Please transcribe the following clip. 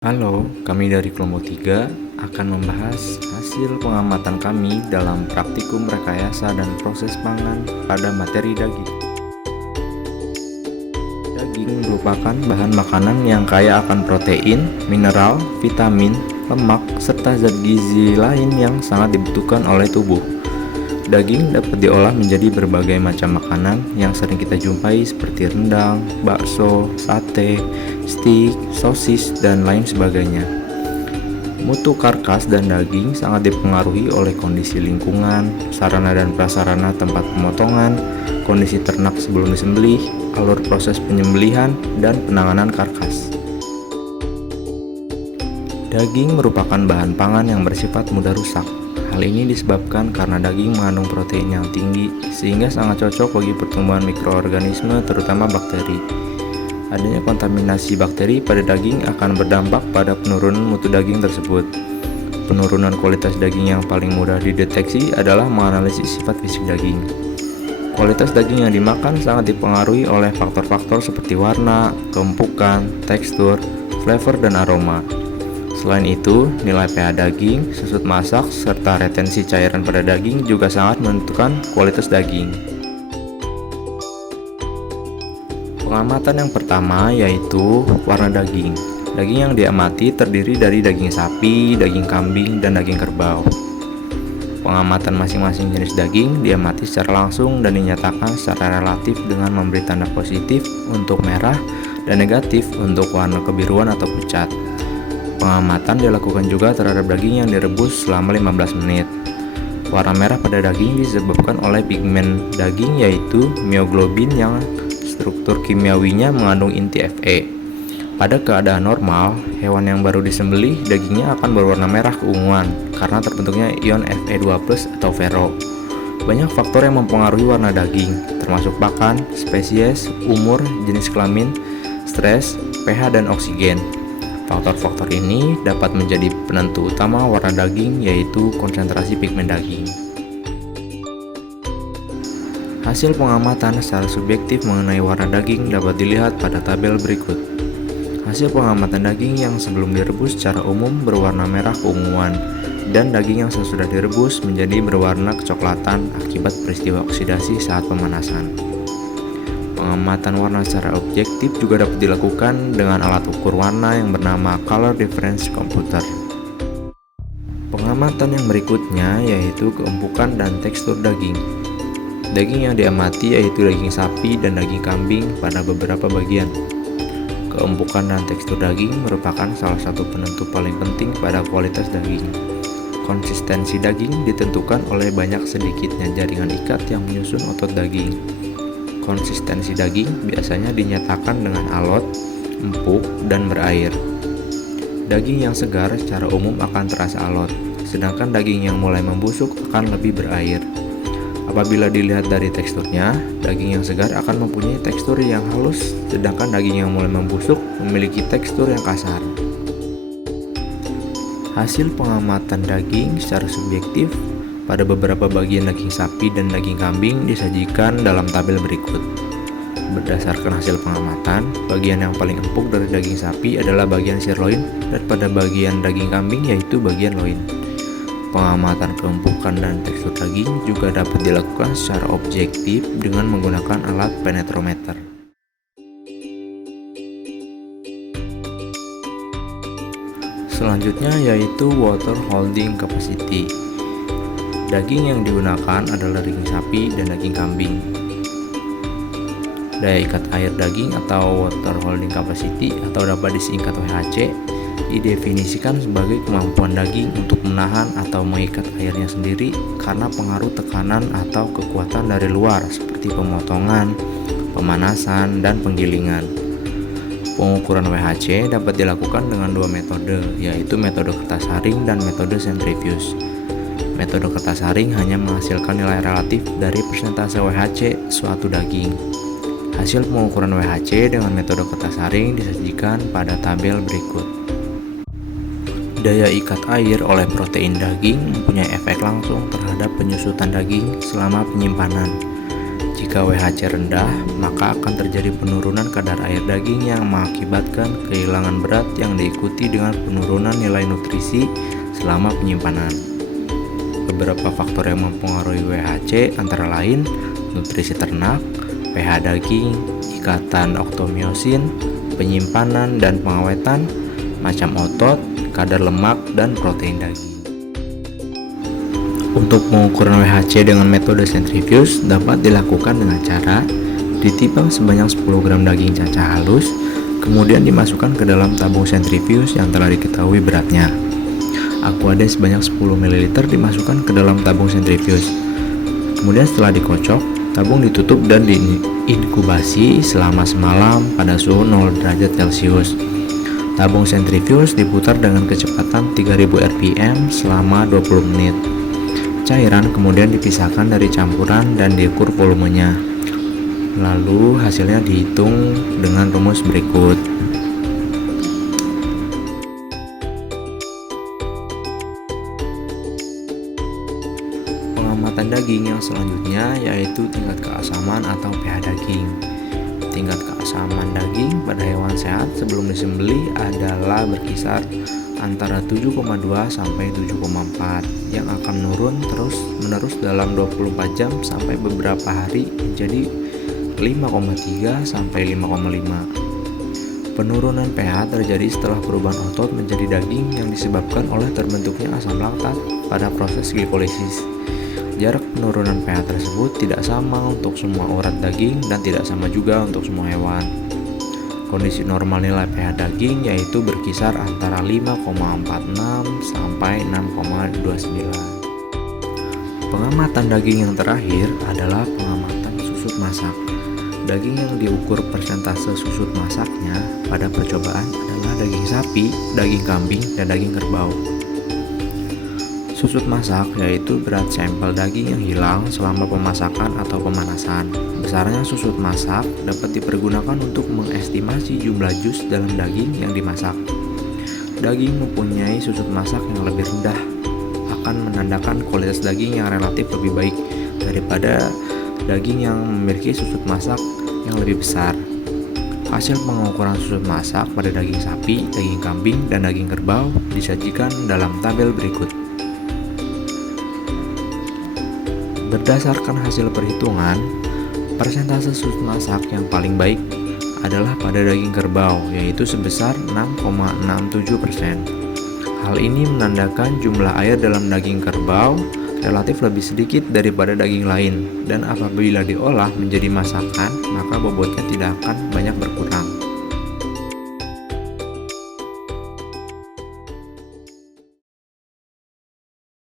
Halo, kami dari kelompok 3 akan membahas hasil pengamatan kami dalam praktikum rekayasa dan proses pangan pada materi daging. Daging merupakan bahan makanan yang kaya akan protein, mineral, vitamin, lemak, serta zat gizi lain yang sangat dibutuhkan oleh tubuh. Daging dapat diolah menjadi berbagai macam makanan yang sering kita jumpai seperti rendang, bakso, sate, stik, sosis, dan lain sebagainya. Mutu karkas dan daging sangat dipengaruhi oleh kondisi lingkungan, sarana dan prasarana tempat pemotongan, kondisi ternak sebelum disembelih, alur proses penyembelihan, dan penanganan karkas. Daging merupakan bahan pangan yang bersifat mudah rusak. Hal ini disebabkan karena daging mengandung protein yang tinggi, sehingga sangat cocok bagi pertumbuhan mikroorganisme, terutama bakteri. Adanya kontaminasi bakteri pada daging akan berdampak pada penurunan mutu daging tersebut. Penurunan kualitas daging yang paling mudah dideteksi adalah menganalisis sifat fisik daging. Kualitas daging yang dimakan sangat dipengaruhi oleh faktor-faktor seperti warna, keempukan, tekstur, flavor, dan aroma. Selain itu, nilai pH daging, sesut masak, serta retensi cairan pada daging juga sangat menentukan kualitas daging. Pengamatan yang pertama yaitu warna daging. Daging yang diamati terdiri dari daging sapi, daging kambing, dan daging kerbau. Pengamatan masing-masing jenis daging diamati secara langsung dan dinyatakan secara relatif dengan memberi tanda positif untuk merah dan negatif untuk warna kebiruan atau pucat. Pengamatan dilakukan juga terhadap daging yang direbus selama 15 menit. Warna merah pada daging disebabkan oleh pigmen daging yaitu mioglobin yang struktur kimiawinya mengandung inti Fe. Pada keadaan normal, hewan yang baru disembelih dagingnya akan berwarna merah keunguan karena terbentuknya ion Fe2+ atau fero. Banyak faktor yang mempengaruhi warna daging, termasuk pakan, spesies, umur, jenis kelamin, stres, pH, dan oksigen. Faktor-faktor ini dapat menjadi penentu utama warna daging, yaitu konsentrasi pigmen daging. Hasil pengamatan secara subjektif mengenai warna daging dapat dilihat pada tabel berikut. Hasil pengamatan daging yang sebelum direbus secara umum berwarna merah keunguan, dan daging yang sesudah direbus menjadi berwarna kecoklatan akibat peristiwa oksidasi saat pemanasan. Pengamatan warna secara objektif juga dapat dilakukan dengan alat ukur warna yang bernama Color Difference Computer. Pengamatan yang berikutnya yaitu keempukan dan tekstur daging. Daging yang diamati yaitu daging sapi dan daging kambing pada beberapa bagian. Keempukan dan tekstur daging merupakan salah satu penentu paling penting pada kualitas daging. Konsistensi daging ditentukan oleh banyak sedikitnya jaringan ikat yang menyusun otot daging. Konsistensi daging biasanya dinyatakan dengan alot, empuk, dan berair. Daging yang segar secara umum akan terasa alot, sedangkan daging yang mulai membusuk akan lebih berair. Apabila dilihat dari teksturnya, daging yang segar akan mempunyai tekstur yang halus, sedangkan daging yang mulai membusuk memiliki tekstur yang kasar. Hasil pengamatan daging secara subjektif pada beberapa bagian daging sapi dan daging kambing disajikan dalam tabel berikut. Berdasarkan hasil pengamatan, bagian yang paling empuk dari daging sapi adalah bagian sirloin, dan pada bagian daging kambing yaitu bagian loin. Pengamatan keempukan dan tekstur daging juga dapat dilakukan secara objektif dengan menggunakan alat penetrometer. Selanjutnya yaitu water holding capacity. Daging yang digunakan adalah daging sapi dan daging kambing. Daya ikat air daging atau water holding capacity atau dapat disingkat WHC didefinisikan sebagai kemampuan daging untuk menahan atau mengikat airnya sendiri karena pengaruh tekanan atau kekuatan dari luar seperti pemotongan, pemanasan, dan penggilingan. Pengukuran WHC dapat dilakukan dengan dua metode, yaitu metode kertas saring dan metode centrifuge. Metode kertas saring hanya menghasilkan nilai relatif dari persentase WHC suatu daging. Hasil pengukuran WHC dengan metode kertas saring disajikan pada tabel berikut. Daya ikat air oleh protein daging mempunyai efek langsung terhadap penyusutan daging selama penyimpanan. Jika WHC rendah, maka akan terjadi penurunan kadar air daging yang mengakibatkan kehilangan berat yang diikuti dengan penurunan nilai nutrisi selama penyimpanan. Beberapa faktor yang mempengaruhi WHC antara lain nutrisi ternak, pH daging, ikatan oktomyosin, penyimpanan dan pengawetan, macam otot, kadar lemak, dan protein daging. Untuk pengukuran WHC dengan metode sentrifuge dapat dilakukan dengan cara ditimbang sebanyak 10 gram daging cacah halus, kemudian dimasukkan ke dalam tabung sentrifuge yang telah diketahui beratnya. Aquade sebanyak 10 ml dimasukkan ke dalam tabung sentrifuge. Kemudian setelah dikocok, tabung ditutup dan diinkubasi selama semalam pada suhu 0 derajat Celcius. Tabung sentrifuge diputar dengan kecepatan 3000 rpm selama 20 menit. Cairan kemudian dipisahkan dari campuran dan diukur volumenya. Lalu hasilnya dihitung dengan rumus berikut. Pengamatan daging yang selanjutnya yaitu tingkat keasaman atau pH daging. Tingkat keasaman daging pada hewan sehat sebelum disembelih adalah berkisar antara 7,2 sampai 7,4 yang akan menurun terus-menerus dalam 24 jam sampai beberapa hari menjadi 5,3 sampai 5,5. Penurunan pH terjadi setelah perubahan otot menjadi daging yang disebabkan oleh terbentuknya asam laktat pada proses glikolisis. Jarak penurunan pH tersebut tidak sama untuk semua urat daging dan tidak sama juga untuk semua hewan. Kondisi normal nilai pH daging yaitu berkisar antara 5,46 sampai 6,29. Pengamatan daging yang terakhir adalah pengamatan susut masak. Daging yang diukur persentase susut masaknya pada percobaan adalah daging sapi, daging kambing, dan daging kerbau. Susut masak yaitu berat sampel daging yang hilang selama pemasakan atau pemanasan. Besarnya susut masak dapat dipergunakan untuk mengestimasi jumlah jus dalam daging yang dimasak. Daging mempunyai susut masak yang lebih rendah akan menandakan kualitas daging yang relatif lebih baik daripada daging yang memiliki susut masak yang lebih besar. Hasil pengukuran susut masak pada daging sapi, daging kambing, dan daging kerbau disajikan dalam tabel berikut. Berdasarkan hasil perhitungan, persentase susut masak yang paling baik adalah pada daging kerbau, yaitu sebesar 6,67%. Hal ini menandakan jumlah air dalam daging kerbau relatif lebih sedikit daripada daging lain, dan apabila diolah menjadi masakan, maka bobotnya tidak akan banyak berkurang.